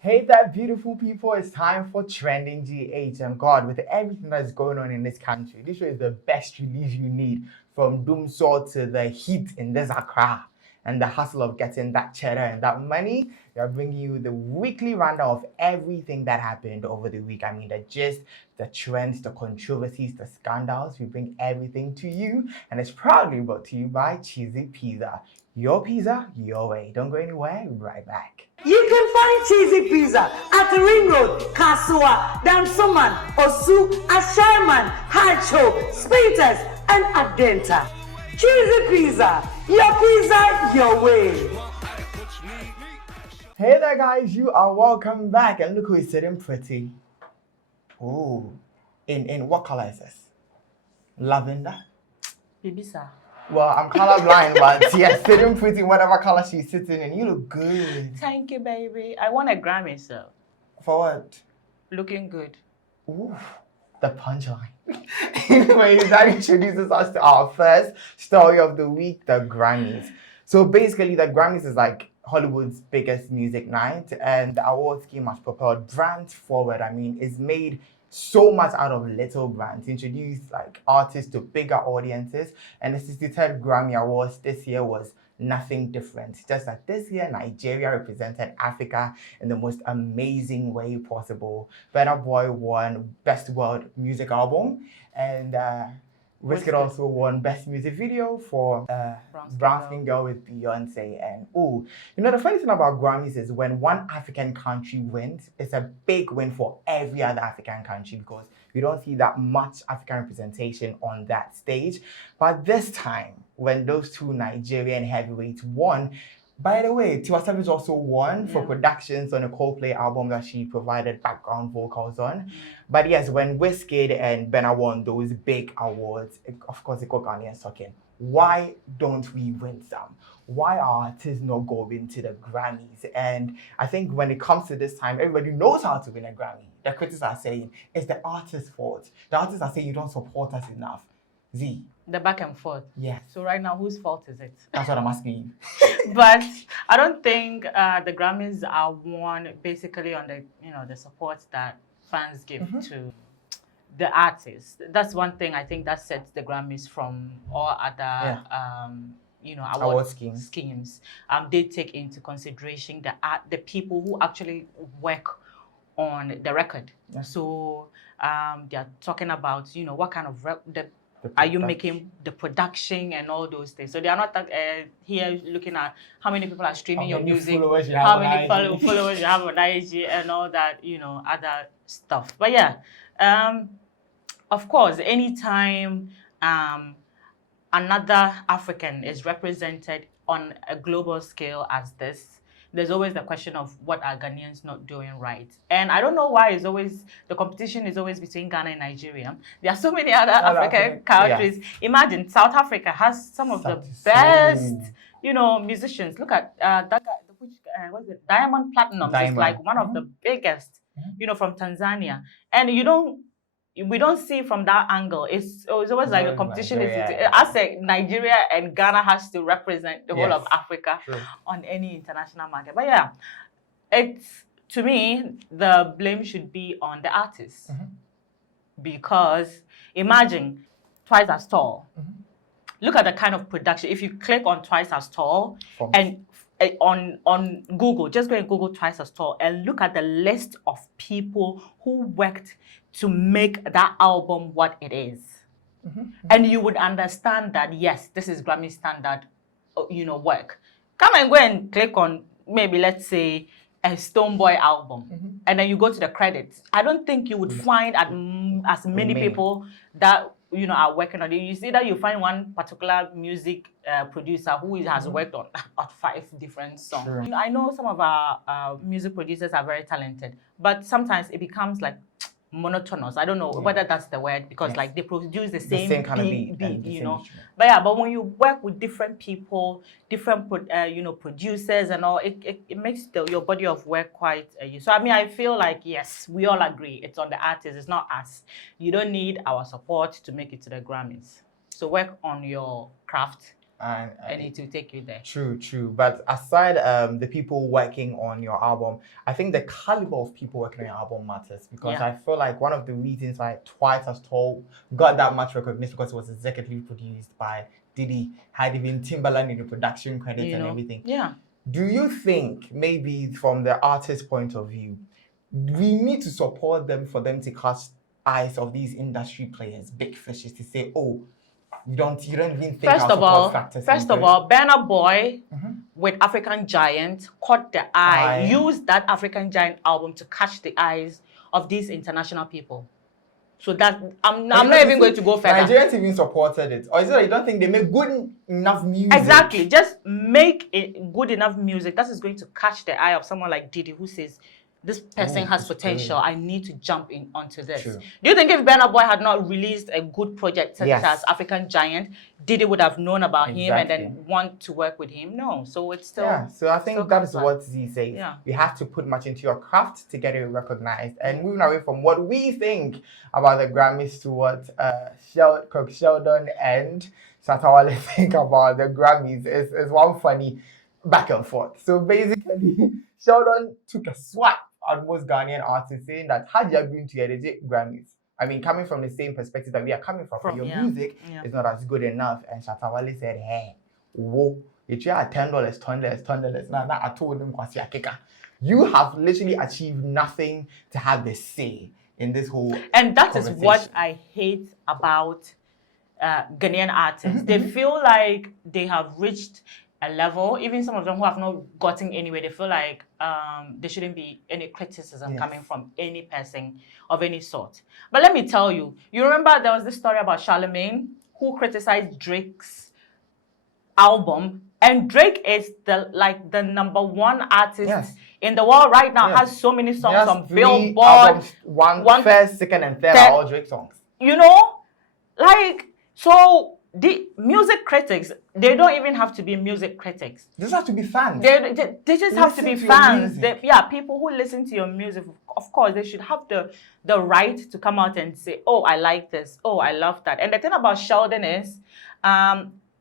Hey there, beautiful people. It's time for Trending GH. And God, with everything that's going on in this country, this show is the best relief you need from doomsor to the heat in this Accra and the hustle of getting that cheddar and that money. We are bringing you the weekly rundown of everything that happened over the week. I mean, the gist, the trends, the controversies, the scandals. We bring everything to you, and it's proudly brought to you by Cheesy Pizza. Your pizza, your way. Don't go anywhere. We'll be right back. You can find Cheesy Pizza at the Ring Road, Kasua, Dansoman, Osu, Asherman, Hacho, Spintex, and Adenta. Cheesy Pizza, your way. Hey there, guys. You are welcome back. And look who is sitting pretty. Ooh. In what color is this? Lavender? Bibisa. Well, I'm colorblind, but yes, sitting pretty, whatever color she's sitting in. You look good. Thank you, baby. I won a Grammy, so. For what? Looking good. Ooh, the punchline. Anyway, that introduces us to our first story of the week, the Grammys. So basically, the Grammys is like Hollywood's biggest music night, and the award scheme has propelled brands forward. I mean, it's made so much out of little brands, introduced like artists to bigger audiences, and the 63rd Grammy Awards this year was nothing different. Just that this year, Nigeria represented Africa in the most amazing way possible. Burna Boy won Best World Music Album, and Wizkid also won Best Music Video for Brown Skin Girl with Beyonce. And the funny thing about Grammys is when one African country wins, it's a big win for every other African country because we don't see that much African representation on that stage. But this time, when those two Nigerian heavyweights won, by the way, Tiwa Savage also won for productions on a Coldplay album that she provided background vocals on. But yes, when Wizkid and Burna won those big awards, of course, it got Ghanaians talking. Why don't we win some? Why are artists not going to the Grammys? And I think when it comes to this time, everybody knows how to win a Grammy. The critics are saying it's the artist's fault. The artists are saying you don't support us enough. Z. The back and forth. Yes. So right now, whose fault is it? That's what I'm asking you. But I don't think the Grammys are won basically on the support that fans give to the artists. That's one thing I think that sets the Grammys from all other award schemes. They take into consideration the people who actually work on the record. Yeah. So they're talking about what kind of are you making the production and all those things? So they are not here looking at how many people are streaming your music, how many followers you have on IG and all that, other stuff. But yeah, of course, anytime another African is represented on a global scale as this, there's always the question of what are Ghanaians not doing right. And I don't know why the competition is always between Ghana and Nigeria. There are so many other African countries. Yeah. Imagine South Africa has some of the best, musicians. Look at that guy, what's it? Diamond Platinum is like one of the biggest, from Tanzania. And we don't see from that angle. It's always like the competition is. I say Nigeria and Ghana has to represent the whole of Africa on any international market. But yeah, to me, the blame should be on the artists because imagine Twice as Tall. Look at the kind of production. If you click on Twice as Tall and on Google, just go and Google Twice as Tall and look at the list of people who worked to make that album what it is. And you would understand that, yes, this is Grammy standard, work. Come and go and click on maybe, let's say, a Stonebwoy album. And then you go to the credits. I don't think you would find as many people that are working on it. You see that you find one particular music producer who has worked on about 5 different songs. Sure. I know some of our music producers are very talented, but sometimes it becomes like monotonous. I don't know whether that's the word because like they produce the same kind of beat, But when you work with different people, different producers and all, it makes your body of work quite. So I mean, I feel like yes, we all agree it's on the artist, it's not us. You don't need our support to make it to the Grammys. So work on your craft and it will take you there. True. But aside the people working on your album, I think the caliber of people working on your album matters because I feel like one of the reasons why Twice as Tall got that much recognition because it was executively produced by Diddy, had even Timbaland in the production credits and everything. Yeah. Do you think maybe from the artist's point of view, we need to support them for them to catch eyes of these industry players, big fishes, to say, oh, you don't even think First of all, Burna Boy with African Giant caught the eye, used that African Giant album to catch the eyes of these international people. So that I'm not even going to go further. Nigerians even supported it. Or is it that you don't think they make good enough music? Exactly. Just make it good enough music that is going to catch the eye of someone like Diddy who says, this person has potential. I need to jump in onto this. True. Do you think if Burna Boy had not released a good project such as African Giant, Diddy would have known about him and then want to work with him? No. So it's still... Yeah, so I think that is what Z says. Yeah. You have to put much into your craft to get it recognized. And moving away from what we think about the Grammys to what Coach Sheldon and Shattawale think about the Grammys is one funny back and forth. So basically, Sheldon took a swat at most Ghanaian artists saying that had you been to your legit Grammys, I mean, coming from the same perspective that we are coming from your music is not as good enough. And Shattawale said, hey, whoa, if you are $10, now I told them, you have literally achieved nothing to have the say in this whole And that is what I hate about Ghanaian artists. They feel like they have reached a level, even some of them who have not gotten anywhere, they feel like there shouldn't be any criticism coming from any person of any sort. But let me tell you, you remember there was this story about Charlemagne who criticized Drake's album, and Drake is the #1 artist in the world right now, has so many songs on Billboard. One first, second, and third are all Drake songs. You know, so the music critics, they don't even have to be music critics. They just have to be fans. They just have to be fans. People who listen to your music, of course, they should have the right to come out and say, oh, I like this. Oh, I love that. And the thing about Sheldon is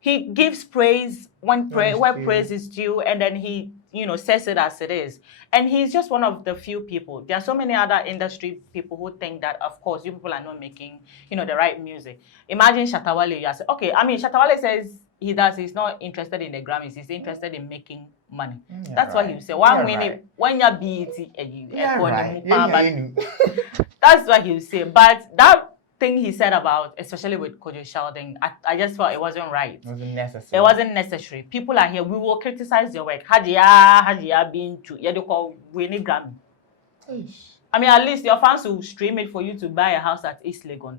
he gives praise where praise is due, and then he says it as it is. And he's just one of the few people. There are so many other industry people who think that, of course, you people are not making, the right music. Imagine Shattawale. You say, okay, I mean, Shattawale says he's not interested in the Grammys. He's interested in making money. That's what he said. When you're that's what he say. But that thing he said about, especially with Kojo Sheldon, I just felt it wasn't right. It wasn't necessary. It wasn't necessary. People are here. We will criticize your work. Had you been to winning Grammy? I mean, at least your fans will stream it for you to buy a house at East Legon.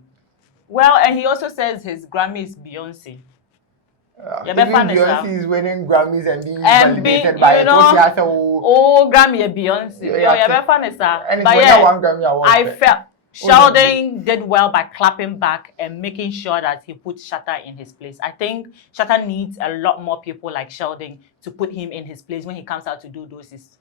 Well, and he also says his Grammy is Beyonce. Beyonce is winning Grammys and being validated by Grammy Beyonce. I felt Sheldon did well by clapping back and making sure that he put Shatta in his place. I think Shatta needs a lot more people like Sheldon to put him in his place when he comes out to do his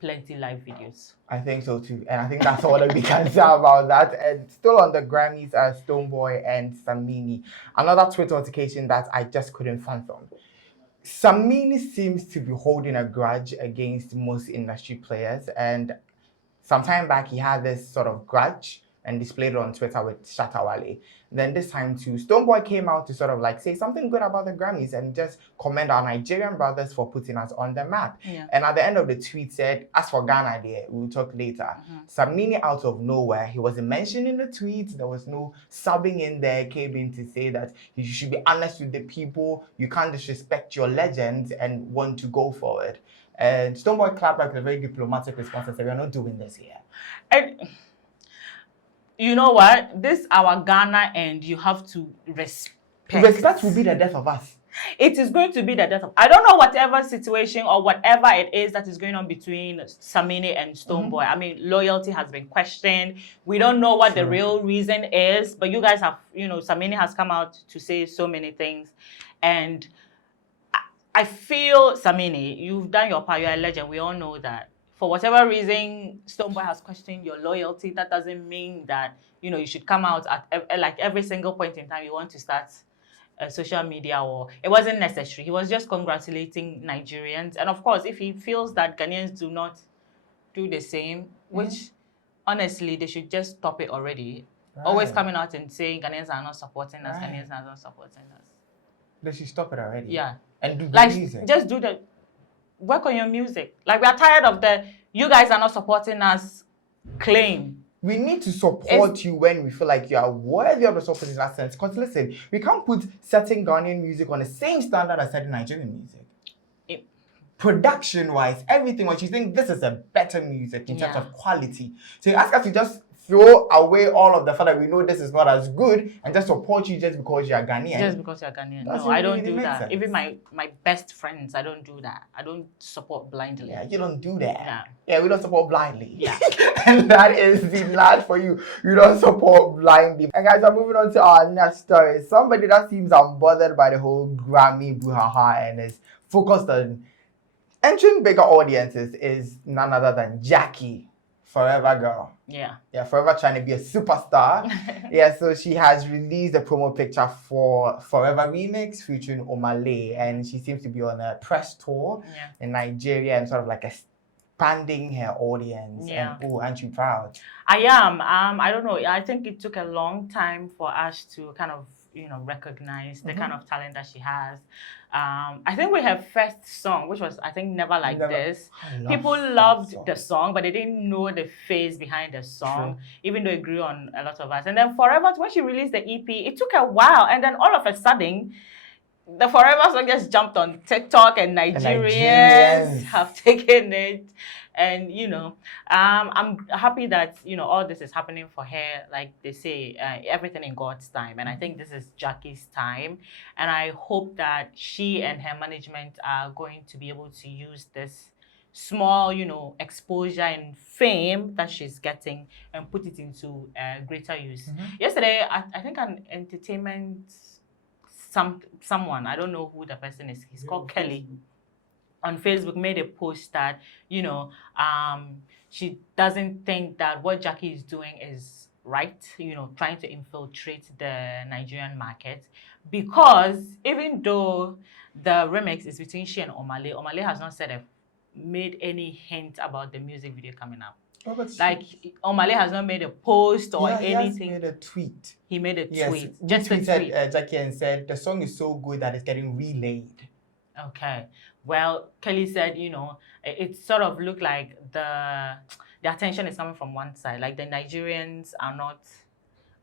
plenty live videos. I think so too. And I think that's all that we can say about that. And still on the Grammys are Stonebwoy and Samini. Another Twitter altercation that I just couldn't fathom. Samini seems to be holding a grudge against most industry players. And some time back, he had this sort of grudge and displayed it on Twitter with Shattawale. Then this time too, Stonebwoy came out to sort of say something good about the Grammys and just commend our Nigerian brothers for putting us on the map. And at the end of the tweet said, as for Ghana there, we'll talk later. Samini out of nowhere, he wasn't mentioned in the tweet, there was no subbing in there, came in to say that you should be honest with the people, you can't disrespect your legends and want to go forward. And Stonebwoy clapped back with a very diplomatic response and said, we're not doing this here. And you know what? This our Ghana, and you have to respect. Respect will be the death of us. It is going to be the death of... I don't know whatever situation or whatever it is that is going on between Samini and Stonebwoy. I mean, loyalty has been questioned. We don't know what the real reason is, but you guys have, Samini has come out to say so many things. And I feel, Samini, you've done your part, you're a legend. We all know that. For whatever reason, Stonebwoy has questioned your loyalty. That doesn't mean that, you should come out at every single point in time you want to start, social media, or it wasn't necessary. He was just congratulating Nigerians. And of course, if he feels that Ghanaians do not do the same, which honestly, they should just stop it already. Always coming out and saying Ghanaians are not supporting us, Ghanaians are not supporting us. They should stop it already. Yeah. And do like, music. just do the, work on your music. Like, we are tired of the, you guys are not supporting us claim. We need to support you when we feel like you are worthy of the support in that sense. Because listen, we can't put certain Ghanaian music on the same standard as certain Nigerian music. Production-wise, everything, when you think this is a better music in terms of quality. So you ask us to just throw away all of the fact that we know this is not as good and just support you just because you are Ghanaian. Just because you're Ghanaian. No, I don't do that. Sense. Even my best friends, I don't do that. I don't support blindly. Yeah, you don't do that. Yeah. Yeah, we don't support blindly. Yeah. And that is the last for you. You don't support blindly. And guys, I'm moving on to our next story. Somebody that seems unbothered by the whole Grammy brouhaha and is focused on entering bigger audiences is none other than Jacky Forever girl. Yeah. Yeah, Forever trying to be a superstar. Yeah, so she has released a promo picture for Forever Remix featuring Omah Lay, and she seems to be on a press tour in Nigeria and sort of like expanding her audience. Yeah. And aren't you proud? I am. I don't know. I think it took a long time for us to kind of, recognize the kind of talent that she has. I think with her first song, which was, I think, Never Like This, people loved the song, but they didn't know the face behind the song, even though it grew on a lot of us. And then Forever, when she released the EP, it took a while. And then all of a sudden, the Forever song just jumped on TikTok, and Nigerians have taken it. And, I'm happy that, all this is happening for her. Like they say, everything in God's time. And I think this is Jacky's time. And I hope that she and her management are going to be able to use this small, exposure and fame that she's getting and put it into greater use. Yesterday, I think an entertainment, someone, I don't know who the person is, he's called Kelly, on Facebook made a post that, she doesn't think that what Jacky is doing is right, trying to infiltrate the Nigerian market, because even though the remix is between she and Omah Lay, Omah Lay has not made any hint about the music video coming up. Like, Omah Lay has not made a post or anything. He made a tweet. He made a tweet. Just tweeted Jacky and said, the song is so good that it's getting relayed. Okay. Well, Kelly said, it sort of looked like the attention is coming from one side. Like, the Nigerians are not,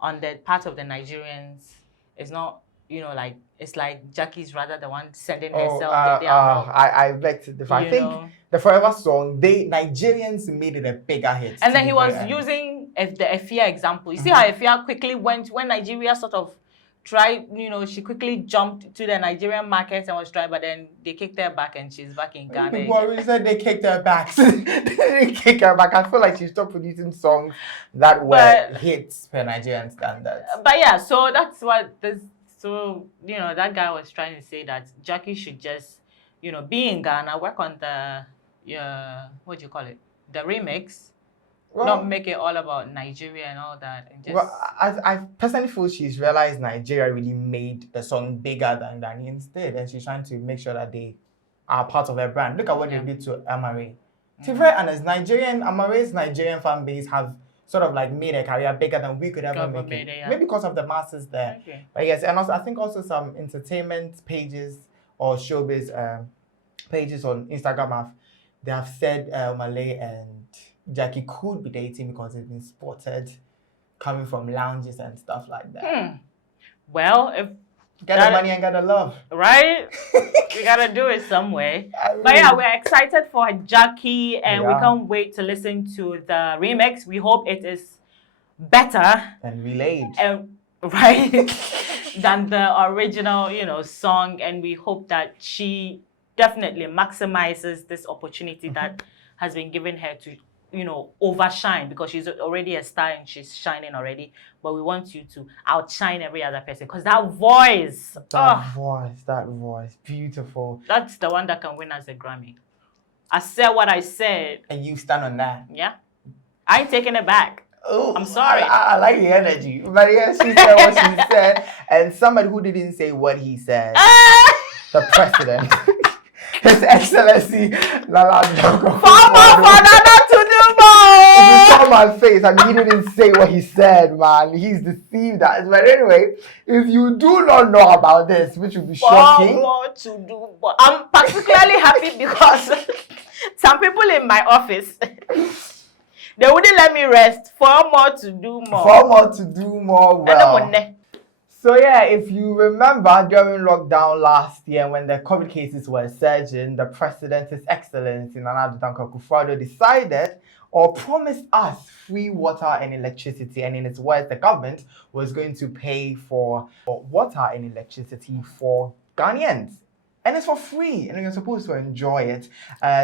on the part of the Nigerians, it's not, like, it's like Jacky's rather the one sending herself. I beg to differ. I think the Forever song, Nigerians made it a bigger hit. And then he was using the Efia example. You see how Efia quickly went, when Nigeria sort of tried, she quickly jumped to the Nigerian market and was trying, but then they kicked her back and she's back in Ghana. People already said they kicked her back. They didn't kick her back. I feel like she stopped producing songs that were hits per Nigerian standards. But yeah, so that's what this, that guy was trying to say, that Jacky should just, be in Ghana, work on the, what do you call it? The remix. Well, not make it all about Nigeria and all that. And just... Well, I personally feel she's realized Nigeria really made the song bigger than Ghanaians did, and she's trying to make sure that they are part of her brand. Look at what they did to Amare. To be very honest, Amare's Nigerian fan base have sort of like made a career bigger than we could ever make it. Maybe because of the masses there. Okay. But yes, and also I think also some entertainment pages or showbiz pages on Instagram they have said Omah Lay and Jacky could be dating because it's been spotted coming from lounges and stuff like that. Well, if get the money and get the love, right? We gotta do it some way. But yeah, we're excited for Jacky, and we can't wait to listen to the remix. We hope it is better and relayed, right, than the original, song. And we hope that she definitely maximizes this opportunity that has been given her to, overshine, because she's already a star and she's shining already. But we want you to outshine every other person, because that voice, that voice, beautiful. That's the one that can win us a Grammy. I said what I said. And you stand on that. Yeah. I ain't taking it back. Oh, I'm sorry. I like the energy. But yeah, she said what she said. And somebody who didn't say what he said, the president, His Excellency Nana Addo For Nana to do more. If you saw my face, I mean, he didn't say what he said, man. He's deceived us. But anyway, if you do not know about this, which would be shocking. More to do, but I'm particularly happy because some people in my office, they wouldn't let me rest. 4 more to do more. 4 more to do more. Well. So yeah, if you remember during lockdown last year when the COVID cases were surging, the president, His Excellency Nana Addo Jacky Forever, decided or promised us free water and electricity. And in its words, the government was going to pay for water and electricity for Ghanaians. And it's for free, and you're supposed to enjoy it.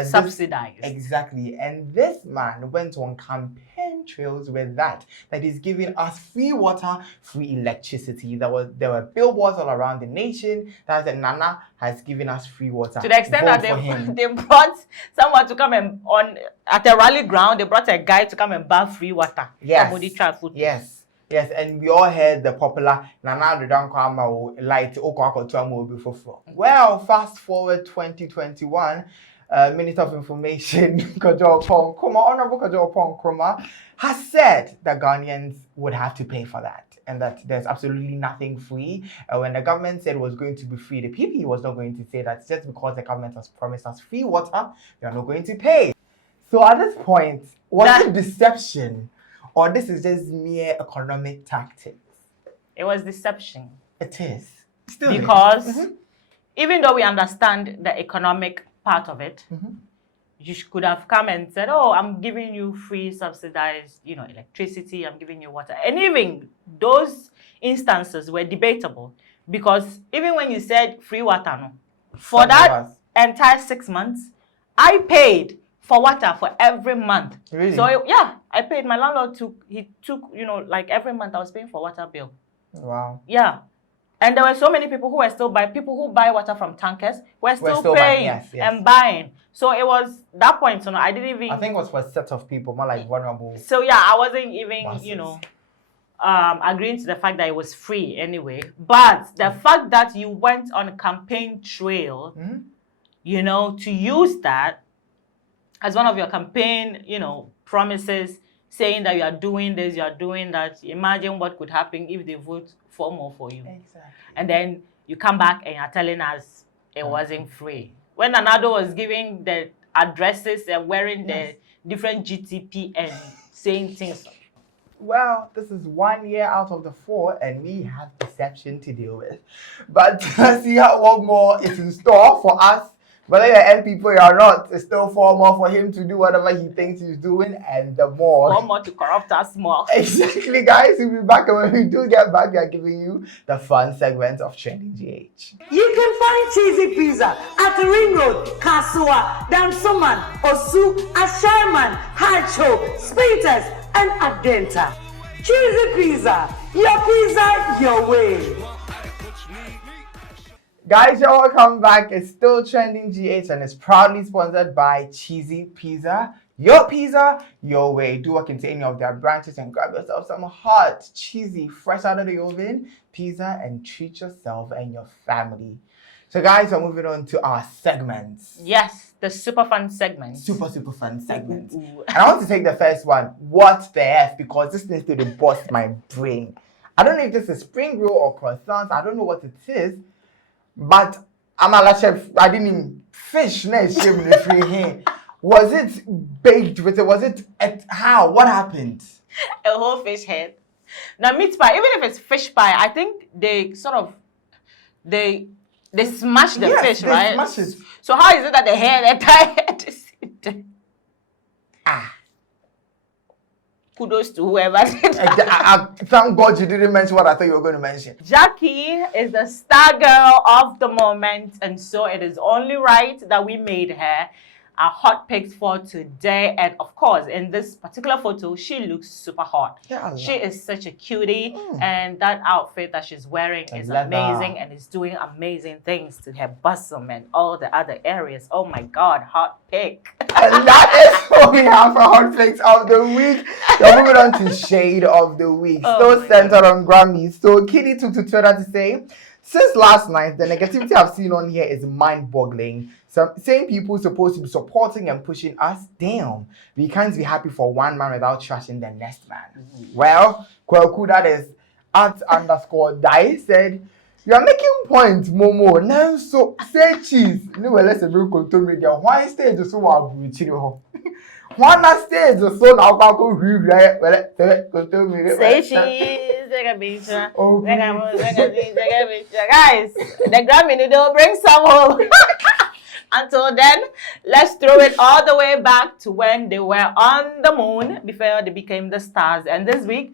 Subsidized. Exactly. And this man went on campaign trails with that he's giving us free water, free electricity. There were billboards all around the nation that said Nana has given us free water. To the extent that they brought someone to come and at a rally ground, they brought a guy to come and buy free water. Yes. Yes, and we all heard the popular Nana Addo Jacky light before. Well, fast forward 2021, Minister of Information Honorable Kojo Nkrumah has said that Ghanaians would have to pay for that and that there's absolutely nothing free. When the government said it was going to be free, the PP was not going to say that just because the government has promised us free water, we are not going to pay. So at this point, was it deception? Or this is just mere economic tactics? It was deception. It is. Still because even though we understand the economic part of it, you could have come and said, oh, I'm giving you free subsidized, electricity, I'm giving you water. And even those instances were debatable because even when you said free water, for that entire 6 months, I paid for water for every month. Really? So I paid. My landlord took like every month I was paying for water bill. Wow. Yeah. And there were so many people who were still buying. People who buy water from tankers were still paying and buying. So it was that point. So I didn't even. I think it was for a set of people, more like vulnerable. So I wasn't even masses. Agreeing to the fact that it was free anyway. But the fact that you went on a campaign trail, to use that as one of your campaign, promises, saying that you are doing this, you are doing that. Imagine what could happen if they vote for more for you. Exactly. And then you come back and you're telling us it wasn't free. When Nana Addo was giving the addresses and wearing the different GTP and saying things. Well, this is 1 year out of the 4 and we have deception to deal with. But let's see what more is in store for us. Whether you're MP or not, it's still 4 more for him to do whatever he thinks he's doing, and the more. 4 more to corrupt us more. Exactly, guys. We'll be back, and when we do get back, we are giving you the fun segment of Trending GH. You can find Cheesy Pizza at the Ring Road, Kasua, Dansoman, Osu, Asherman, Hacho, Spintex, and Adenta. Cheesy Pizza, your way. Guys, you're welcome back. It's still Trending GH and it's proudly sponsored by Cheesy Pizza, your way. Do walk into any of their branches and grab yourself some hot, cheesy, fresh out of the oven pizza and treat yourself and your family. So guys, we're moving on to our segments. Yes, the super fun segment. Super fun segment. And I want to take the first one, what the F, because this needs to bust my brain. I don't know if this is spring roll or croissants. I don't know what it is. But I'm a chef. I didn't even fish. Was it baked with it? Was it how? What happened? A whole fish head. Now meat pie, even if it's fish pie, I think they sort of they smash the fish, right? Smash it. So how is it that the entire head is there? Kudos to whoever did that. Thank God you didn't mention what I thought you were going to mention. Jackie is the star girl of the moment, and so it is only right that we made her our hot picks for today. And of course, in this particular photo, she looks super hot. Yeah, she is such a cutie, and that outfit that she's wearing is amazing and is doing amazing things to her bosom and all the other areas. Oh my God, hot pick. And that is what we have for hot picks of the week. You're moving on to Shade of the Week. Still centered on Grammys. So Kitty took to Twitter to say, since last night, the negativity I've seen on here is mind-boggling. Some same people supposed to be supporting and pushing us down. We can't be happy for one man without trashing the next man. Well, Kweku, that is @_die said, you are making points, Momo. Now, so say cheese. No, let's say we control media. Why stage so well? One stage so now Say cheese, take a picture. Guys, the Grammy, they'll bring some home. Until then, let's throw it all the way back to when they were on the moon before they became the stars. And this week,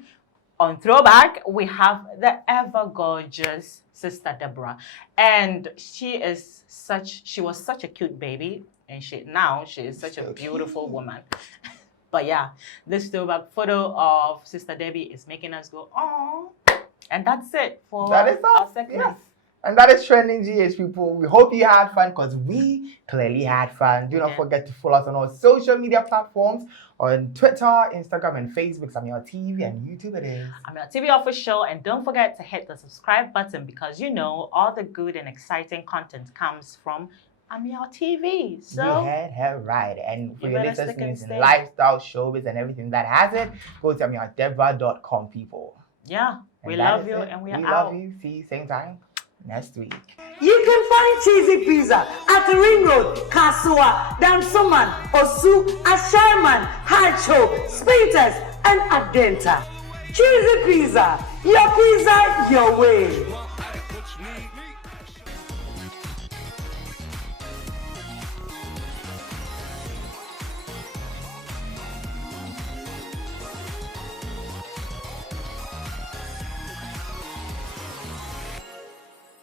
on Throwback, we have the ever gorgeous Sister Deborah. And she was such a cute baby. And she is such a beautiful woman. But yeah, this throwback photo of Sister Debbie is making us go, oh. And that's it for our segment. Yes. And that is trending GH, people. We hope you had fun because we clearly had fun. Do not forget to follow us on all social media platforms on Twitter, Instagram, and Facebook. Ameyaw TV and YouTube it is. Ameyaw TV official. And don't forget to hit the subscribe button because you know all the good and exciting content comes from Ameyaw TV. So you heard her right. And for your latest news and lifestyle, showbiz, and everything that has it, go to ameyawdeva.com, people. Yeah, we love you and we are out. We love you. See you same time next week. You can find Cheesy Pizza at the Ring Road, Kasua, Dansoman, Osu, Asherman, Hacho, Speeters, and Adenta. Cheesy Pizza, your way.